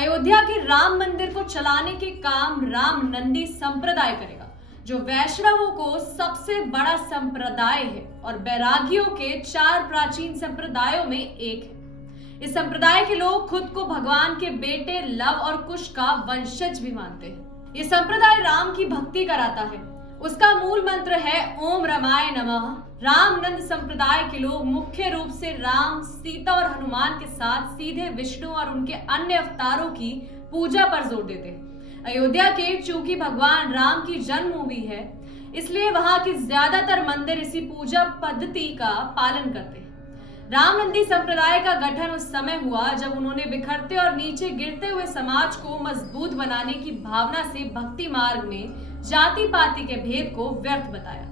अयोध्या के राम मंदिर को चलाने के काम राम नंदी संप्रदाय करेगा, जो वैष्णवों को सबसे बड़ा संप्रदाय है और बैरागियों के 4 प्राचीन संप्रदायों में एक है। इस संप्रदाय के लोग खुद को भगवान के बेटे लव और कुश का वंशज भी मानते हैं। ये संप्रदाय राम की भक्ति कराता है। उसका मूल मंत्र है ओम रमाय नमः। रामनंद संप्रदाय के लोग मुख्य रूप से राम, सीता और हनुमान के साथ सीधे विष्णु और उनके अन्य अवतारों की पूजा पर जोर देते हैं। अयोध्या के चूंकि भगवान राम की जन्मभूमि है, इसलिए वहां के ज्यादातर मंदिर इसी पूजा पद्धति का पालन करते हैं। रामनंदी संप्रदाय का गठन उस समय हुआ जब उन्होंने बिखरते और नीचे गिरते हुए समाज को मजबूत बनाने की भावना से भक्ति मार्ग में जाति पाति के भेद को व्यर्थ बताया।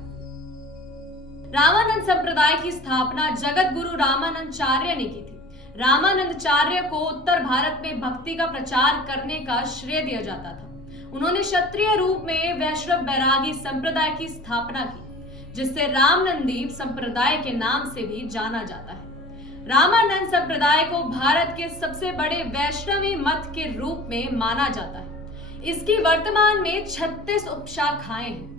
रामानंद संप्रदाय की स्थापना जगत गुरु रामानंदाचार्य ने की थी। रामानंदाचार्य को उत्तर भारत में भक्ति का प्रचार करने का श्रेय दिया जाता था। उन्होंने क्षत्रिय रूप में वैष्णव बैरागी संप्रदाय की स्थापना की, जिससे रामनंदी संप्रदाय के नाम से भी जाना जाता है। रामानंद संप्रदाय को भारत के सबसे बड़े वैष्णवी मत के रूप में माना जाता है। इसकी वर्तमान में 36 उपशाखाएं हैं।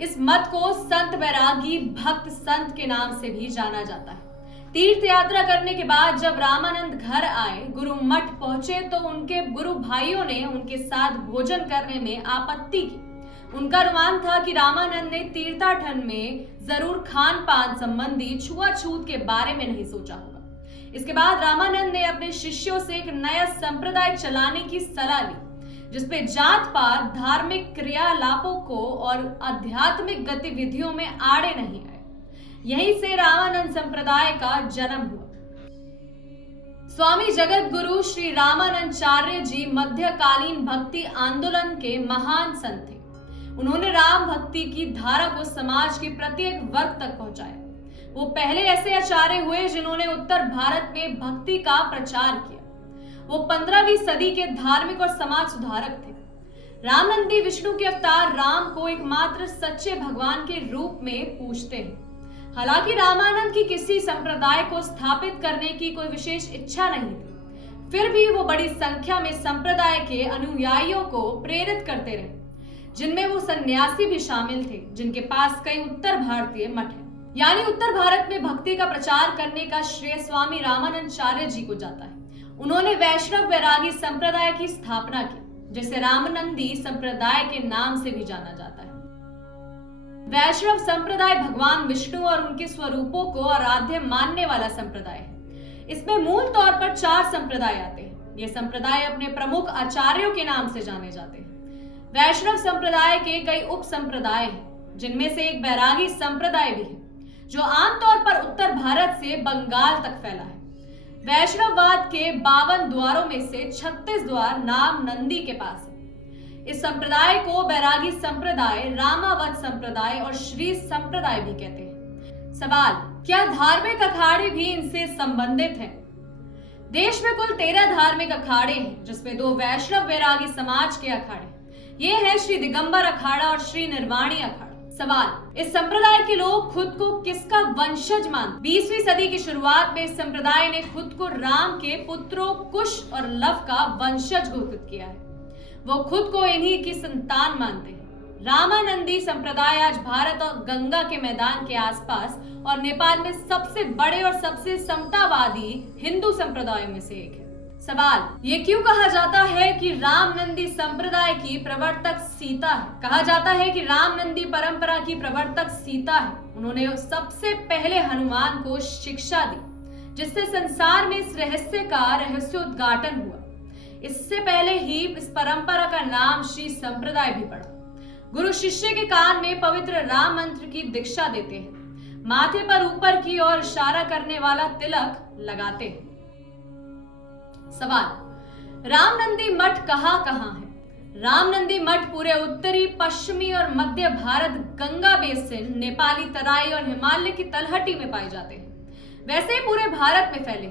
इस मत को संत बैरागी भक्त संत के नाम से भी जाना जाता है। तीर्थ यात्रा करने के बाद जब रामानंद घर आए, गुरु मठ पहुंचे तो उनके गुरु भाइयों ने उनके साथ भोजन करने में आपत्ति की। उनका अनुमान था कि रामानंद ने तीर्थाटन में जरूर खान पान संबंधी छुआछूत के बारे में नहीं सोचा होगा। इसके बाद रामानंद ने अपने शिष्यों से एक नया संप्रदाय चलाने की सलाह ली, जिसपे जात पात, धार्मिक क्रियालापों को और आध्यात्मिक गतिविधियों में आड़े नहीं आए। यहीं से रामानंद संप्रदाय का जन्म हुआ। स्वामी जगत गुरु श्री रामानंदाचार्य जी मध्यकालीन भक्ति आंदोलन के महान संत थे। उन्होंने राम भक्ति की धारा को समाज के प्रत्येक वर्ग तक पहुंचाया। वो पहले ऐसे आचार्य हुए जिन्होंने उत्तर भारत में भक्ति का प्रचार किया। वो 15वीं सदी के धार्मिक और समाज सुधारक थे। रामनंदी विष्णु के अवतार राम को एकमात्र सच्चे भगवान के रूप में पूजते हैं। हालांकि रामानंद की किसी संप्रदाय को स्थापित करने की कोई विशेष इच्छा नहीं थी, फिर भी वो बड़ी संख्या में संप्रदाय के अनुयायियों को प्रेरित करते रहे, जिनमें वो सन्यासी भी शामिल थे, जिनके पास कई उत्तर भारतीय मठ हैं। यानी उत्तर भारत में भक्ति का प्रचार करने का श्रेय स्वामी रामानंदाचार्य जी को जाता है। उन्होंने वैष्णव बैरागी संप्रदाय की स्थापना की, जिसे रामनंदी संप्रदाय के नाम से भी जाना जाता है। वैष्णव संप्रदाय भगवान विष्णु और उनके स्वरूपों को आराध्य मानने वाला संप्रदाय है। इसमें मूल तौर पर 4 संप्रदाय आते हैं। ये संप्रदाय अपने प्रमुख आचार्यों के नाम से जाने जाते हैं। वैष्णव संप्रदाय के कई उप संप्रदाय हैं, जिनमें से एक बैरागी संप्रदाय भी है, जो आमतौर पर उत्तर भारत से बंगाल तक फैला है। वैष्णववाद के 52 द्वारों में से 36 द्वार नाम नंदी के पास है। इस संप्रदाय को बैरागी संप्रदाय, रामावत संप्रदाय और श्री संप्रदाय भी कहते हैं। सवाल, क्या धार्मिक अखाड़े भी इनसे संबंधित हैं? देश में कुल 13 धार्मिक अखाड़े हैं, जिसमें 2 वैष्णव बैरागी समाज के अखाड़े। ये है श्री दिगंबर अखाड़ा और श्री निर्वाणी अखाड़ा। सवाल, इस संप्रदाय के लोग खुद को किसका वंशज मानते? 20वीं सदी की शुरुआत में इस संप्रदाय ने खुद को राम के पुत्रों कुश और लव का वंशज घोषित किया है। वो खुद को इन्हीं की संतान मानते हैं। रामानंदी संप्रदाय आज भारत और गंगा के मैदान के आसपास और नेपाल में सबसे बड़े और सबसे समतावादी हिंदू संप्रदायों में से एक है। सवाल, ये क्यों कहा जाता है कि रामनंदी संप्रदाय की प्रवर्तक सीता है? कहा जाता है कि रामनंदी परंपरा की प्रवर्तक सीता है। उन्होंने सबसे पहले हनुमान को शिक्षा दी, जिससे संसार में इस रहस्य का रहस्योद्घाटन हुआ। इससे पहले ही इस परंपरा का नाम श्री संप्रदाय भी पड़ा। गुरु शिष्य के कान में पवित्र राम मंत्र की दीक्षा देते हैं, माथे पर ऊपर की ओर इशारा करने वाला तिलक लगाते हैं। सवाल, रामनंदी मठ कहाँ है? रामनंदी मठ पूरे उत्तरी, पश्चिमी और मध्य भारत, गंगा बेसिन, नेपाली तराई और हिमालय की तलहटी में पाए जाते हैं। वैसे पूरे भारत में फैले।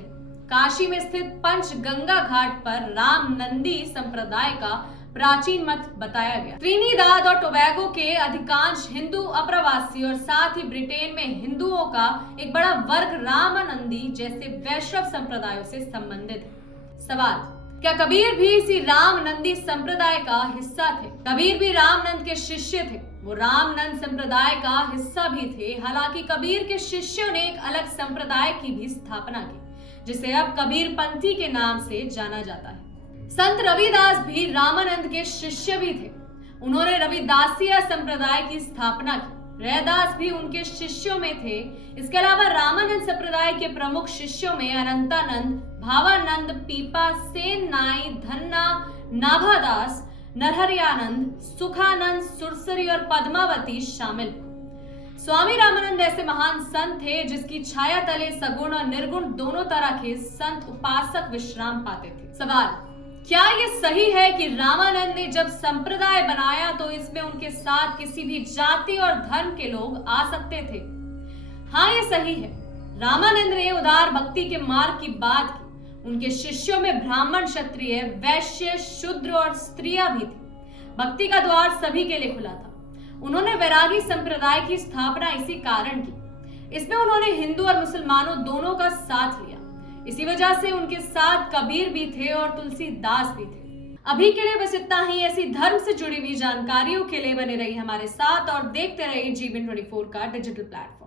काशी में स्थित पंचगंगा घाट पर रामनंदी संप्रदाय का प्राचीन मठ बताया गया। त्रिनिदाद और टोबैगो के अधिकांश हिंदू अप्रवासी और साथ ही ब्रिटेन में हिंदुओं का एक बड़ा वर्ग रामानंदी जैसे वैष्णव संप्रदायों से संबंधित है। सवाल, क्या कबीर भी इसी रामनंदी संप्रदाय का हिस्सा थे? कबीर भी रामनंद के शिष्य थे। वो रामनंद संप्रदाय का हिस्सा भी थे। हालांकि कबीर के शिष्यों ने एक अलग संप्रदाय की भी स्थापना की, जिसे अब कबीर पंथी के नाम से जाना जाता है। संत रविदास भी रामानंद के शिष्य भी थे। उन्होंने रविदासिया संप्रदाय की स्थापना की। रैदास भी उनके शिष्यों में थे। इसके अलावा रामानंद संप्रदाय के प्रमुख शिष्यों में अनंतानंद, भावानंद, पीपा, सेन नाई, धन्ना, नाभादास, नरहरियानंद, सुखानंद, सुरसरी और पद्मावती शामिल। स्वामी रामानंद ऐसे महान संत थे जिसकी छाया तले सगुण और निर्गुण दोनों तरह के संत उपासक विश्राम पाते थे। सवाल, क्या ये सही है कि रामानंद ने जब संप्रदाय बनाया तो इसमें उनके साथ किसी भी जाति और धर्म के लोग आ सकते थे? हाँ, ये सही है। रामानंद ने उदार भक्ति के मार्ग की बात की। उनके शिष्यों में ब्राह्मण, क्षत्रिय, वैश्य, शूद्र और स्त्रियां भी थी। भक्ति का द्वार सभी के लिए खुला था। उन्होंने वैरागी संप्रदाय की स्थापना इसी कारण की। इसमें उन्होंने हिंदू और मुसलमानों दोनों का साथ लिया। इसी वजह से उनके साथ कबीर भी थे और तुलसीदास भी थे। अभी के लिए बस इतना ही। ऐसी धर्म से जुड़ी हुई जानकारियों के लिए बने रहिए हमारे साथ और देखते रहिए जीवन 24 का डिजिटल प्लेटफॉर्म।